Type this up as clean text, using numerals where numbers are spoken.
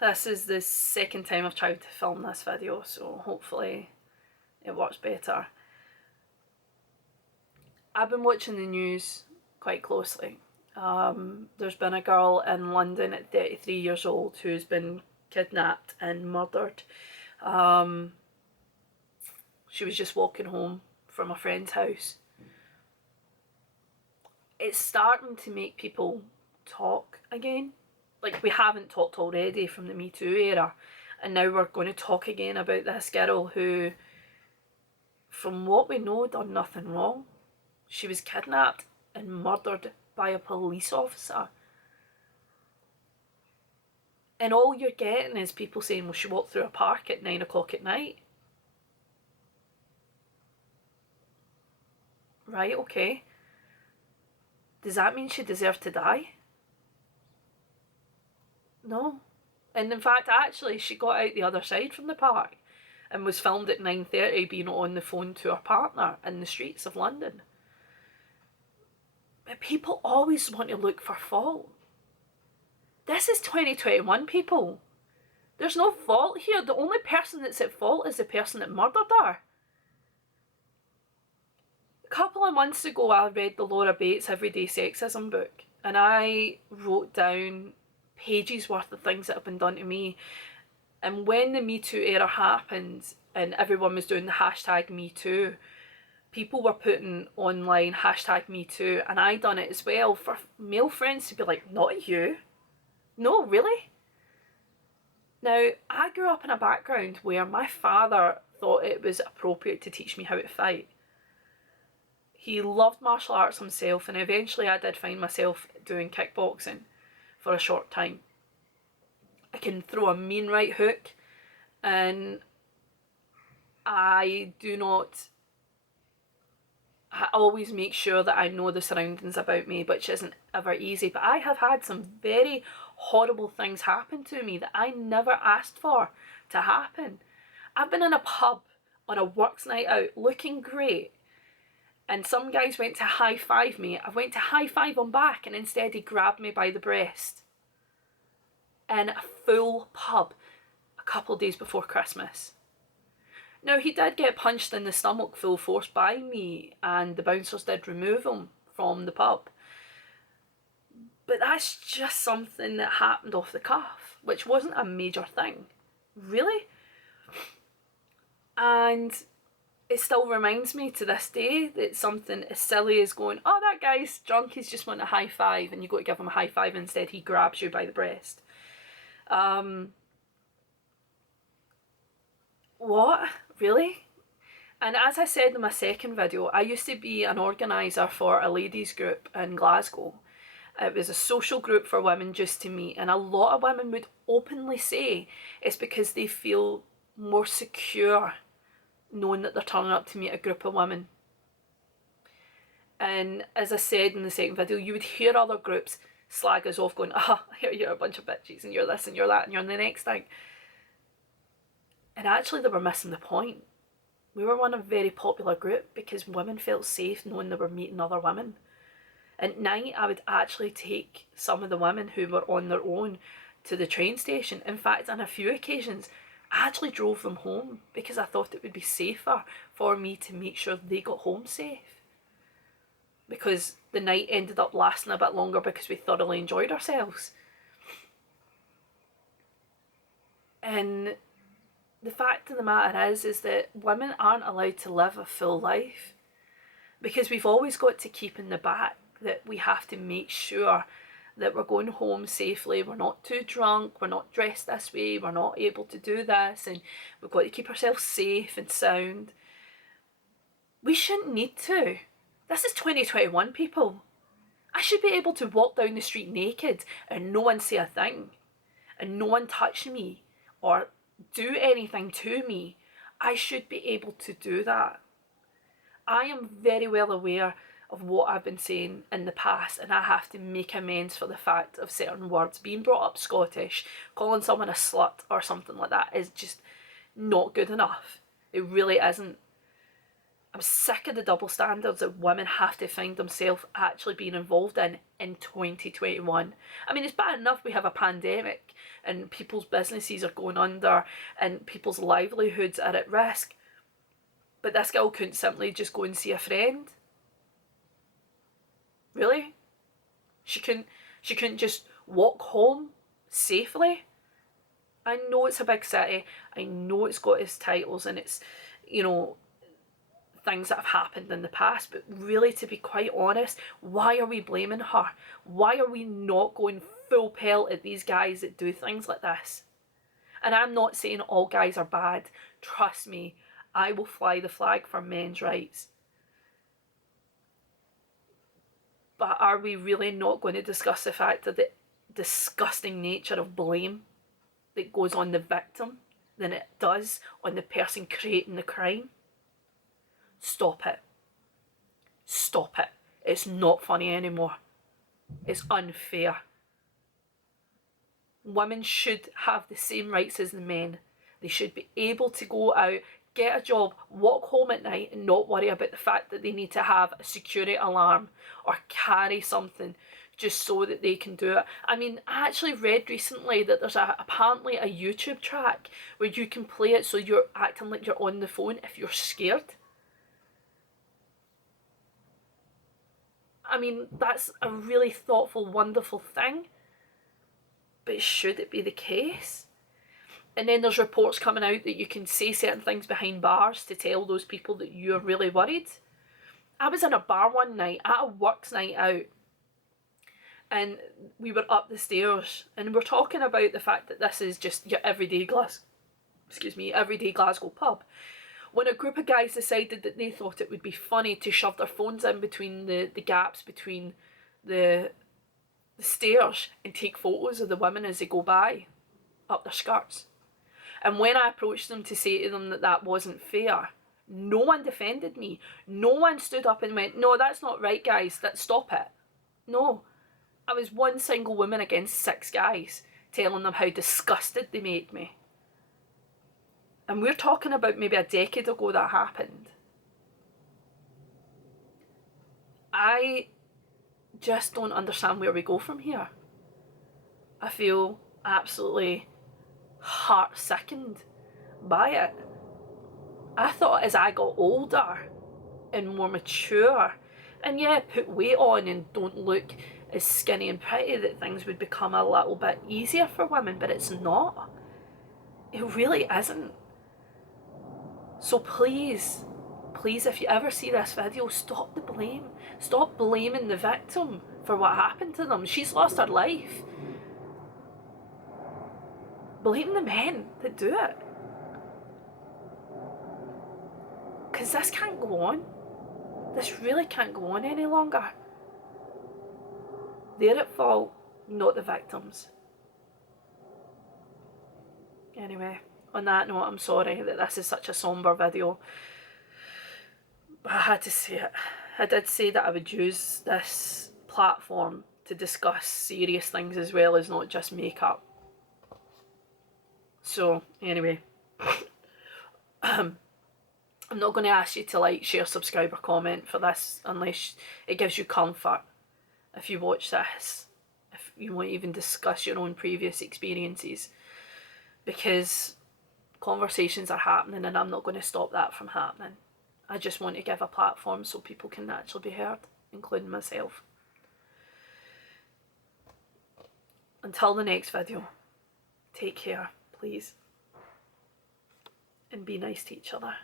This is the second time I've tried to film this video, so hopefully it works better. I've been watching the news quite closely. There's been a girl in London at 33 years old who's been kidnapped and murdered. She was just walking home from a friend's house. It's starting to make people talk again. Like, we haven't talked already from the Me Too era, and now we're going to talk again about this girl who, from what we know, done nothing wrong. She was kidnapped and murdered by a police officer. And all you're getting is people saying, well, she walked through a park at 9 o'clock at night. Right, okay. Does that mean she deserved to die? No. And in fact, actually, she got out the other side from the park and was filmed at 9:30 being on the phone to her partner in the streets of London. But people always want to look for fault. This is 2021, people. There's no fault here. The only person that's at fault is the person that murdered her. A couple of months ago, I read the Laura Bates Everyday Sexism book, and I wrote down pages worth of things that have been done to me. And when the Me Too era happened and everyone was doing the hashtag Me Too, people were putting online hashtag Me Too, and I done it as well, for male friends to be like, not you. No, really? Now, I grew up in a background where my father thought it was appropriate to teach me how to fight. He loved martial arts himself, and eventually I did find myself doing kickboxing for a short time. I can throw a mean right hook, and I always make sure that I know the surroundings about me, which isn't ever easy. But I have had some very horrible things happen to me that I never asked for to happen. I've been in a pub on a works night out looking great, and some guys went to high-five me. I went to high-five him back, and instead he grabbed me by the breast. In a full pub a couple of days before Christmas. Now, he did get punched in the stomach full force by me, and the bouncers did remove him from the pub. But that's just something that happened off the cuff, which wasn't a major thing. Really? And it still reminds me to this day that something as silly as going, oh, that guy's drunk, he's just wanting a high five, and you go to give him a high five, and instead he grabs you by the breast. What? Really? And as I said in my second video, I used to be an organiser for a ladies group in Glasgow. It was a social group for women just to meet, and a lot of women would openly say it's because they feel more secure knowing that they're turning up to meet a group of women. And as I said in the second video, you would hear other groups slag us off going, you're a bunch of bitches, and you're this and you're that and you're the next thing. And actually they were missing the point. We were one of a very popular group because women felt safe knowing they were meeting other women. At night I would actually take some of the women who were on their own to the train station. In fact, on a few occasions I actually drove them home because I thought it would be safer for me to make sure they got home safe. Because the night ended up lasting a bit longer because we thoroughly enjoyed ourselves. And the fact of the matter is that women aren't allowed to live a full life, because we've always got to keep in the back that we have to make sure that we're going home safely, we're not too drunk, we're not dressed this way, we're not able to do this, and we've got to keep ourselves safe and sound. We shouldn't need to. This is 2021, people. I should be able to walk down the street naked and no one say a thing, and no one touch me or do anything to me. I should be able to do that. I am very well aware of what I've been saying in the past, and I have to make amends for the fact of certain words. Being brought up Scottish, calling someone a slut or something like that is just not good enough. It really isn't. I'm sick of the double standards that women have to find themselves actually being involved in 2021. I mean, it's bad enough we have a pandemic and people's businesses are going under and people's livelihoods are at risk. But this girl couldn't simply just go and see a friend. Really? She couldn't just walk home safely. I know it's a big city. I know it's got its titles and it's, you know, things that have happened in the past, but really, to be quite honest, why are we blaming her? Why are we not going full pelt at these guys that do things like this? And I'm not saying all guys are bad. Trust me, I will fly the flag for men's rights. But are we really not going to discuss the fact of the disgusting nature of blame that goes on the victim than it does on the person creating the crime? Stop it. Stop it. It's not funny anymore. It's unfair. Women should have the same rights as the men. They should be able to go out, get a job, walk home at night and not worry about the fact that they need to have a security alarm or carry something just so that they can do it. I mean, I actually read recently that there's apparently a YouTube track where you can play it so you're acting like you're on the phone if you're scared. I mean, that's a really thoughtful, wonderful thing. But should it be the case? And then there's reports coming out that you can say certain things behind bars to tell those people that you're really worried. I was in a bar one night, at a works night out, and we were up the stairs, and we're talking about the fact that this is just your everyday everyday Glasgow pub. When a group of guys decided that they thought it would be funny to shove their phones in between the gaps between the stairs and take photos of the women as they go by up their skirts. And when I approached them to say to them that that wasn't fair, no one defended me. No one stood up and went, no, that's not right, guys, stop it. No. I was one single woman against 6 guys telling them how disgusted they made me. And we're talking about maybe a decade ago that happened. I just don't understand where we go from here. I feel absolutely heart-sickened by it. I thought as I got older and more mature and yeah, put weight on and don't look as skinny and pretty, that things would become a little bit easier for women, but it's not. It really isn't. So please, if you ever see this video, stop the blame. Stop blaming the victim for what happened to them. She's lost her life. Blame the men that do it. Because this can't go on. This really can't go on any longer. They're at fault, not the victims. Anyway, on that note, I'm sorry that this is such a sombre video, but I had to say it. I did say that I would use this platform to discuss serious things as well as not just makeup. So, anyway, I'm not going to ask you to like, share, subscribe or comment for this unless it gives you comfort if you watch this, if you want to even discuss your own previous experiences, because conversations are happening and I'm not going to stop that from happening. I just want to give a platform so people can actually be heard, including myself. Until the next video, take care, please, and be nice to each other.